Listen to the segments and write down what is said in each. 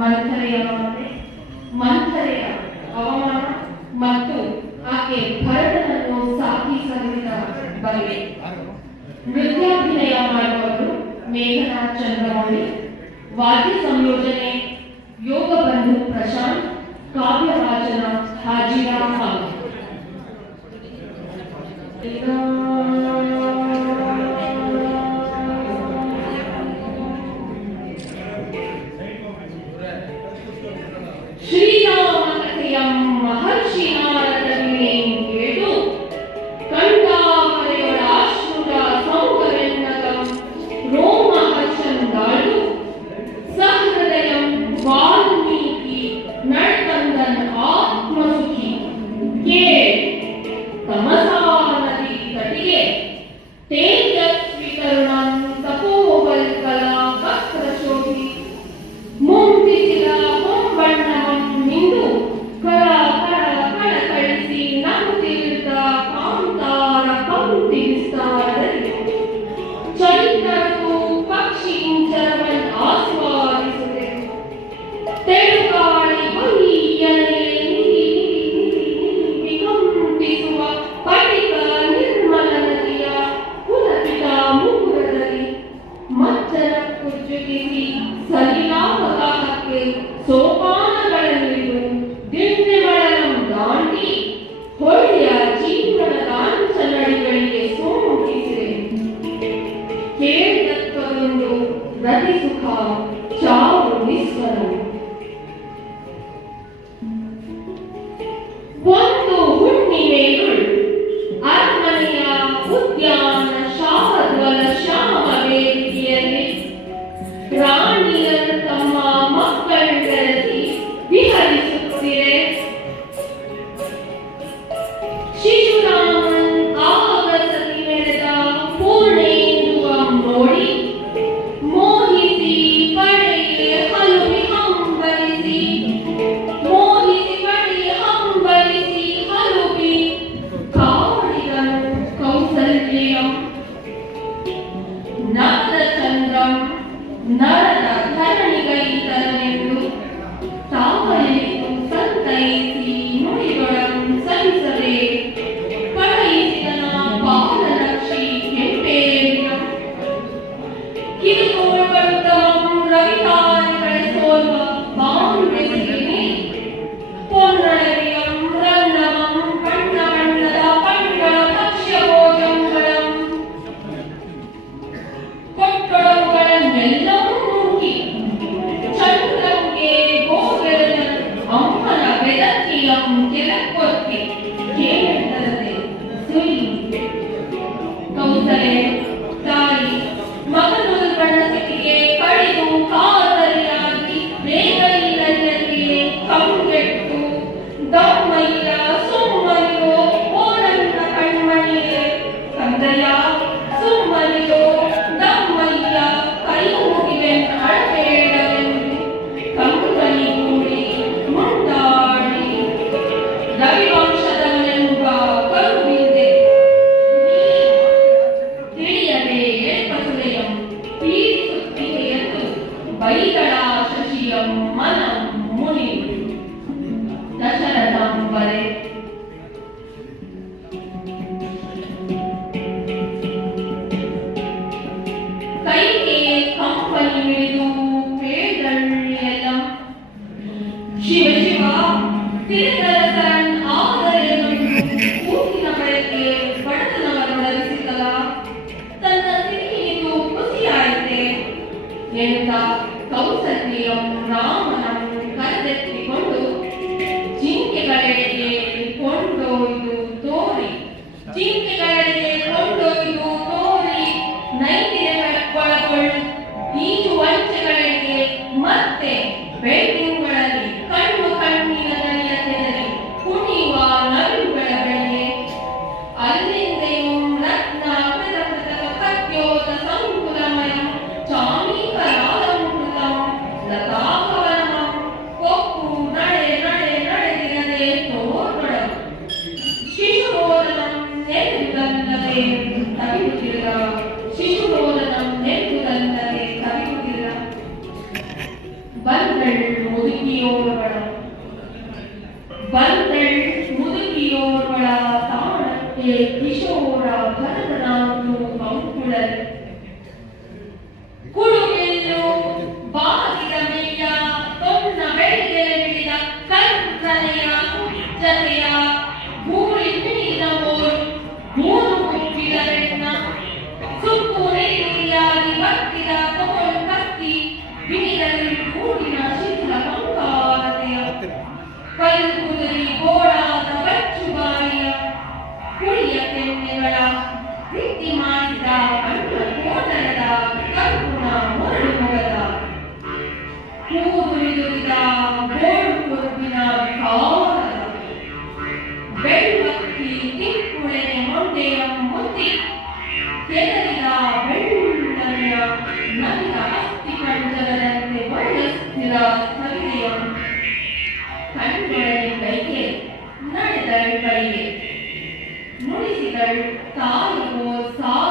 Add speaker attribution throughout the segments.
Speaker 1: ಮಂಥರೆಯವಾಗಿದೆ ಮಂಥರೆಯ ಅವಮಾನ ಮತ್ತು ಆಕೆ ಭರತನನ್ನು ಸಾಕಿ ಸರಿದ ಬಗೆ ನೃತ್ಯಾಭಿನಯ ಮಾಡುವವರು ಮೇಘನಾಥ್ ಚಂದ್ರಮೌಳಿ, ವಾದ್ಯ ಸಂಯೋಜನೆ Levy Sukal, Shaw keep 可以的呢。ಗೆ ಕಿಶೋರ ಭರತನಾವನ್ನು ಕಂಕುಳರು ಕುಳುಮೆಲ್ಲು ಬಾಗಿದ ಮೇಯ ತೊನ್ನ ಬೆಳೆಗೆ ಬಿಡಿದ ಕರ್ತನೆಯ ಜತೆಯ ಭೂರಿ ನೀರಿನ ಮೂರು ಮೂರು ಮುಚ್ಚಿದ ರೆಣ್ಣ ಸುಪ್ಪು ನೀರಿಯಾಗಿ ಬತ್ತಿದ ತೊಗೊಳು ಕತ್ತಿ ಬಿಡಿದಲ್ಲಿ ಕೂಡಿನ ಶಿಥಿಲ ಕಂಕಾರತೆಯ ಕಲ್ಲು their thigh was soft.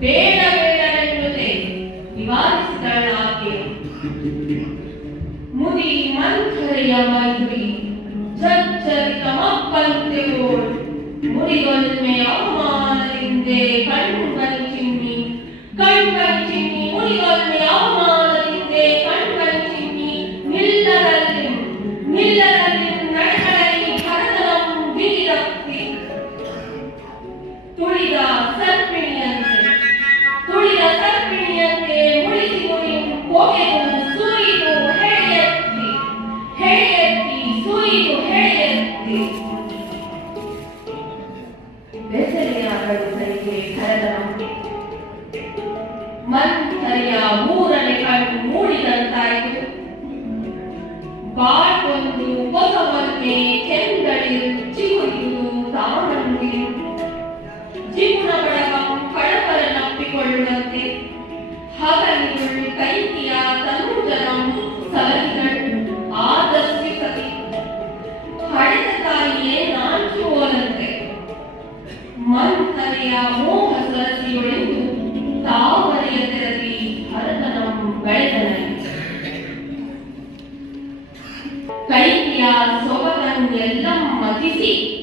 Speaker 1: ಬೇಡ ಬೇಡ ಎನ್ನುವುದೇ ನಿವಾರಿಸಿದಳಾಕೆ ಮುದಿ ಮಂಥರೆಯ ಮೈದುರಿ ಬೇಸರಿಯ ಸೊಬಗನ್ನು ಎಲ್ಲ ಮತಿಸಿ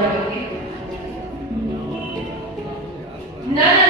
Speaker 1: Lord, okay? None